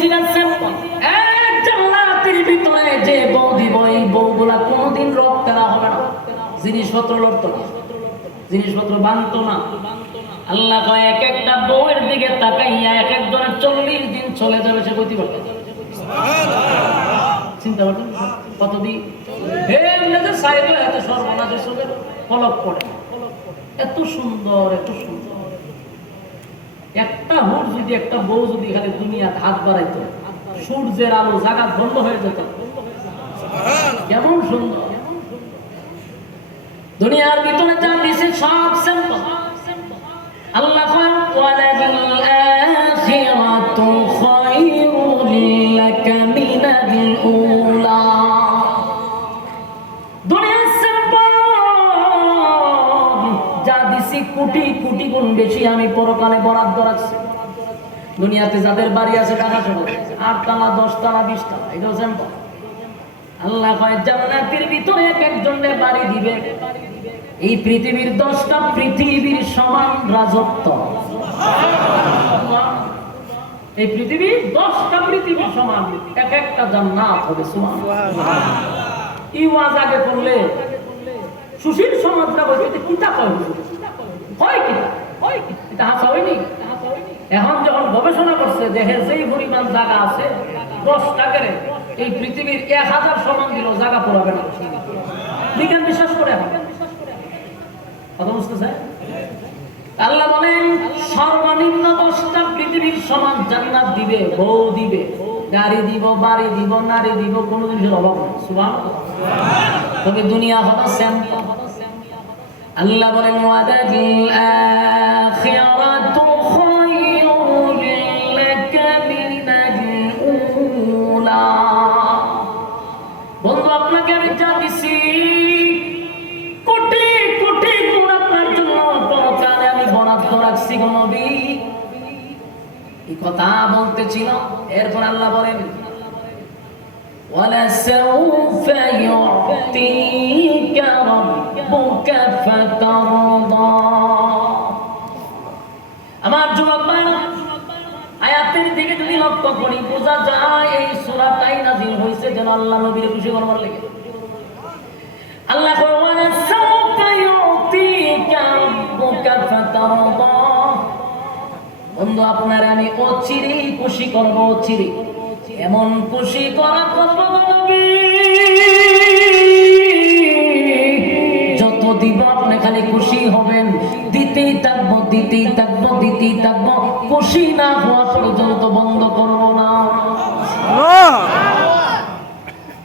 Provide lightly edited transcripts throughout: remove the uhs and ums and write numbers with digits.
সিরাত sample এক জান্নাতের ভিতরে যে বউ দিব এই বউগুলা কোনোদিন রোগ করা হবে না, জিনিসপত্র লড়তো না, জিনিসপত্র বানতো না। আল্লাহ কয় এক একটা বউয়ের দিকে তাকাইয়া এক একজনের 40 দিন চলে যাবে, সে গতি পারবে। চিন্তা করতেন কতদিন এত সর্বনাশের সঙ্গে পলক পড়ে, এত সুন্দর এত সুন্দর। একটা হুট যদি একটা বউ যদি খালি দুনিয়া হাত বাড়াইতো, সূর্যের আলো জায়গা বন্ধ হয়ে যেত, কেমন সুন্দর। দুনিয়ার ভিতরে যা দিছে সব স্যাম্পল। আল্লাহ ওয়ালাকিল আখিরাতু খায়রুল লাকা মিনাল উলা। দুনিয়ার স্যাম্পল যা দিছি কোটি কোটি গুণ বেশি আমি পরকালে বরাদ্দ রাখছি। দুনিয়াতে যাদের বাড়ি আছে টাকা সহ 8 তলা 10 তলা 20 তলা, এটাও স্যাম্পল। আল্লাহ কয় জান্নাতের ভিতরে এক একজনের বাড়ি দিবে এই পৃথিবীর 10টা পৃথিবীর সমান রাজত্ব। এই পৃথিবীর 10টা পৃথিবীর সমান এক একটা জান্নাত হবে। সুবহানাল্লাহ। এই ওয়াজ আগে করলে সুশীল সমাজটা বলতে কিতা কয়, হয় কিতা হয় কি, এটা হাসা হয়নি। এখন যখন গবেষণা করছে দেহে যেই পরিমাণ জায়গা আছে 10 টাকারে এই পৃথিবীর 1000 সমান দিল জায়গা পুরাবে না। বিজ্ঞান বিশ্বাস করে এখন কথা বুঝতেছে? আল্লাহ বলেন সর্বনিম্ন 10টা পৃথিবীর সমান জান্নাত দিবে, বউ দিবে, গাড়ি দিব, বাড়ি দিব, নারী দিব, কোনো জিনিসের অভাব নেই। সুবহানাল্লাহ। তবে দুনিয়া হলো স্যাম্পল। আল্লাহ বলেন ওয়াদাল আখিরাতু খায়রুল লাকা মিনাল উলা। বন্ধু আপনাকে আমি যা দিছি কোটি কোটি গুণ আপনার জন্য পরকালে আমি বরাদ্দ রাখছি গো নবী। এই কথা বলতেছিল। এরপর আল্লাহ বলেন وَلَسَوْفَ يُعْطِيكَ رَبُّكَ فَتَرْضَى। আমার যুবক ভাইরা, আয়াতের দিকে যদি লক্ষ্য করি বোঝা যায় এই সূরাটাই নাযিল হয়েছে যেন আল্লাহ নবীর খুশি করবার লাগে। আল্লাহ কয় وَلَسَوْفَ يُعْطِيكَ رَبُّكَ فَتَرْضَى। বন্ধু আপনার আমি অচিরেই খুশি করব, অচিরে এমন খুশি করা করব নবী, যত দিব আপনি খালি খুশি হবেন, দিতেই থাকবো দিতেই থাকবো দিতেই থাকবো, খুশি না হওয়া পর্যন্ত বন্ধ করবো না।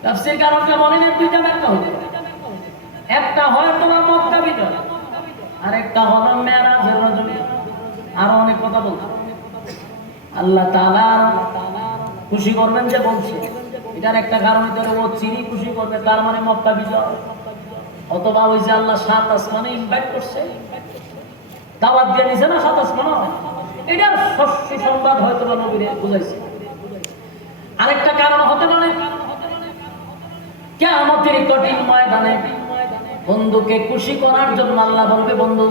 তাফসীর কারণকে বলেন দুইটা ব্যাখ্যা হইতে পারে। একটা হয় তোমার মক্কা বিজয়, আর একটা হলো মেরাজের রজনী। আরো অনেক কথা বলতে আল্লাহ তাআলা খুশি করবেন যে বলছে, এটার একটা কারণ হইতে ও চিনি খুশি করবে, তার মানে মক্কা বিজয়। অথবা ওই যে আল্লাহ 7 আসমানে ইনভাইট করছে, দাওয়াত দিয়ে দিছে না 7 আসমানে, এটার শস্য সংবাদ হয়তো বা নবীরে বুঝাইছে। আরেকটা কারণ হতে পারে কিয়ামতের কঠিন ময়দানে বন্ধুকে খুশি করার জন্য আল্লাহ বলবে বন্ধু